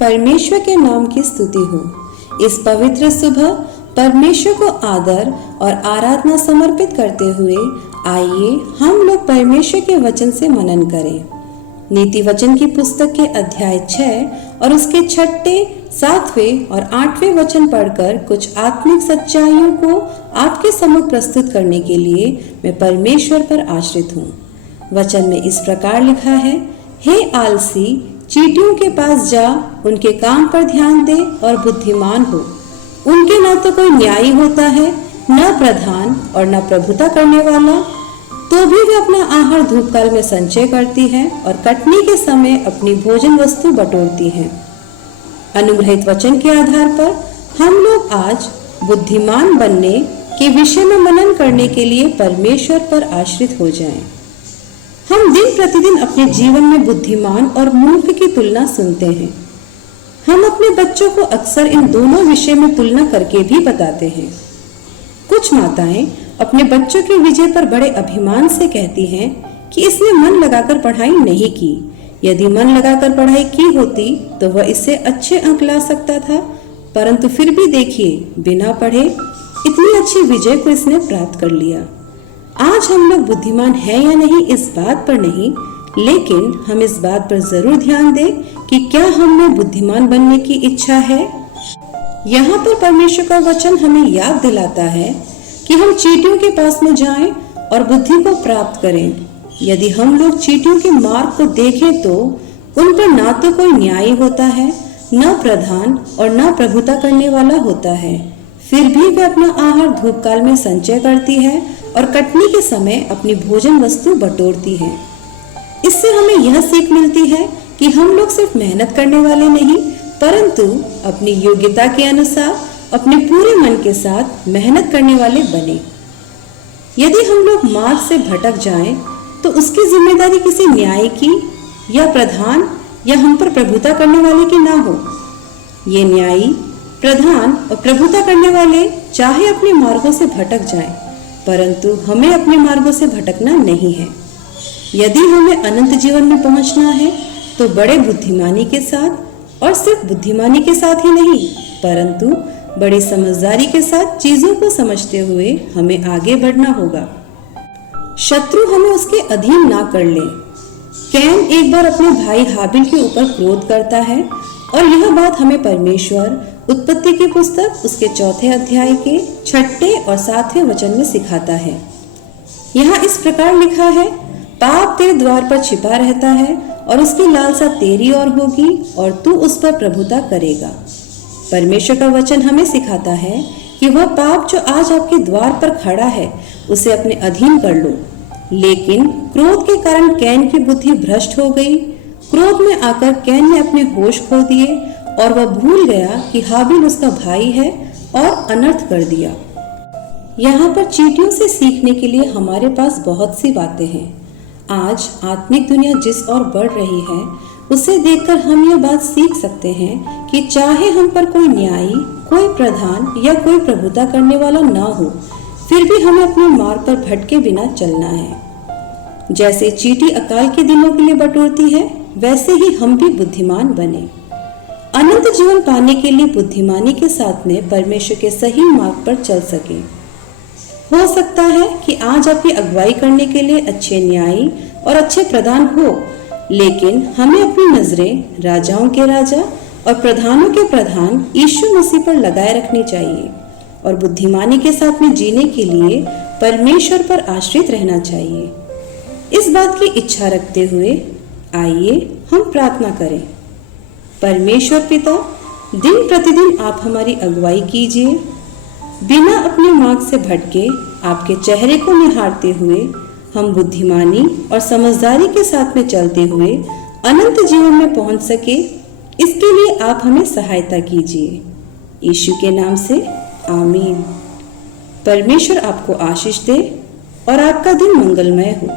परमेश्वर के नाम की स्तुति हो। इस पवित्र सुबह परमेश्वर को आदर और आराधना समर्पित करते हुए आइए हम लोग परमेश्वर के वचन से मनन करें। नीति वचन की पुस्तक के अध्याय 6 और उसके 6, 7वें और 8वें वचन पढ़कर कुछ आत्मिक सच्चाइयों को आपके सम्मुख प्रस्तुत करने के लिए मैं परमेश्वर पर आश्रित हूँ। वचन में इस प्रकार लिखा है, हे आलसी, चींटियों के पास जा, उनके काम पर ध्यान दे और बुद्धिमान हो। उनके न तो कोई न्यायी होता है, न प्रधान और न प्रभुता करने वाला, तो भी वे अपना आहार धूपकाल में संचय करती है और कटनी के समय अपनी भोजन वस्तु बटोरती है। अनुग्रहित वचन के आधार पर हम लोग आज बुद्धिमान बनने के विषय में मनन करने के लिए परमेश्वर पर आश्रित हो जाएं। हम दिन प्रतिदिन अपने जीवन में बुद्धिमान और मूर्ख की तुलना सुनते हैं। हम अपने बच्चों को अक्सर इन दोनों विषय में तुलना करके भी बताते हैं। कुछ माताएं अपने बच्चों की विजय पर बड़े अभिमान से कहती हैं कि इसने मन लगाकर पढ़ाई नहीं की। यदि मन लगाकर पढ़ाई की होती तो वह इससे अच्छे अंक ला सकता था, परंतु फिर भी देखिए, बिना पढ़े इतनी अच्छी विजय को इसने प्राप्त कर लिया। आज हम लोग बुद्धिमान हैं या नहीं इस बात पर नहीं, लेकिन हम इस बात पर जरूर ध्यान दें कि क्या हमें बुद्धिमान बनने की इच्छा है। यहाँ पर परमेश्वर का वचन हमें याद दिलाता है कि हम चींटियों के पास में जाएं और बुद्धि को प्राप्त करें। यदि हम लोग चींटियों के मार्ग को देखें तो उन पर ना तो कोई न्यायी होता है, न प्रधान और न प्रभुता करने वाला होता है, फिर भी वे अपना आहार धूपकाल में संचय करती है और कटनी के समय अपनी भोजन वस्तु बटोरती है। इससे हमें यह सीख मिलती है कि हम लोग सिर्फ मेहनत करने वाले नहीं, परंतु अपनी योग्यता के अनुसार अपने पूरे मन के साथ मेहनत करने वाले बने। यदि हम लोग मार्ग से भटक जाएं, तो उसकी जिम्मेदारी किसी न्याय की या प्रधान या हम पर प्रभुता करने वाले की ना हो। ये न्यायी, प्रधान और प्रभुता करने वाले चाहे अपने मार्गों से भटक जाएं, परंतु हमें अपने मार्गों से भटकना नहीं है। यदि हमें अनंत जीवन में पहुंचना है तो बड़े बुद्धिमानी के साथ, और सिर्फ बुद्धिमानी के साथ ही नहीं, परंतु बड़ी समझदारी के साथ चीजों को समझते हुए हमें आगे बढ़ना होगा। शत्रु हमें उसके अधीन ना कर ले। कैन एक बार अपने भाई हाबिल के ऊपर क्रोध करता है और यह बात हमें परमेश्वर उत्पत्ति की पुस्तक उसके 4 अध्याय के 6 और 7वें वचन में सिखाता है। यहाँ इस प्रकार लिखा है, पाप तेरे द्वार पर छिपा रहता है और उसकी लालसा तेरी ओर होगी और तू उस पर प्रभुता करेगा। परमेश्वर का वचन हमें सिखाता है कि वह पाप जो आज आपके द्वार पर खड़ा है उसे अपने अधीन कर लो। लेकिन क्रोध के कारण कैन की बुद्धि भ्रष्ट हो गई। क्रोध में आकर कैन ने अपने होश खो दिए और वह भूल गया कि हाबिल उसका भाई है और अनर्थ कर दिया। यहाँ पर चींटियों से सीखने के लिए हमारे पास बहुत सी बातें हैं। आज आत्मिक दुनिया जिस ओर बढ़ रही है उसे देखकर हम ये बात सीख सकते हैं कि चाहे हम पर कोई न्यायी, कोई प्रधान या कोई प्रभुता करने वाला ना हो, फिर भी हमें अपने मार्ग पर भटके बिना चलना है। जैसे चींटी अकाल के दिनों के लिए बटोरती है, वैसे ही हम भी बुद्धिमान बने। अनंत जीवन पाने के लिए बुद्धिमानी के साथ में परमेश्वर के सही मार्ग पर चल सके। हो सकता है कि आज आपकी अगुवाई करने के लिए अच्छे न्यायी और अच्छे प्रधान हो, लेकिन हमें अपनी नजरें राजाओं के राजा और प्रधानों के प्रधान यीशु मसीह पर लगाए रखनी चाहिए और बुद्धिमानी के साथ में जीने के लिए परमेश्वर पर आश्रित रहना चाहिए। इस बात की इच्छा रखते हुए आइए हम प्रार्थना करें। परमेश्वर पिता, दिन प्रतिदिन आप हमारी अगुवाई कीजिए। बिना अपने मार्ग से भटके आपके चेहरे को निहारते हुए हम बुद्धिमानी और समझदारी के साथ में चलते हुए अनंत जीवन में पहुंच सके, इसके लिए आप हमें सहायता कीजिए। यीशु के नाम से आमीन। परमेश्वर आपको आशीष दे और आपका दिन मंगलमय हो।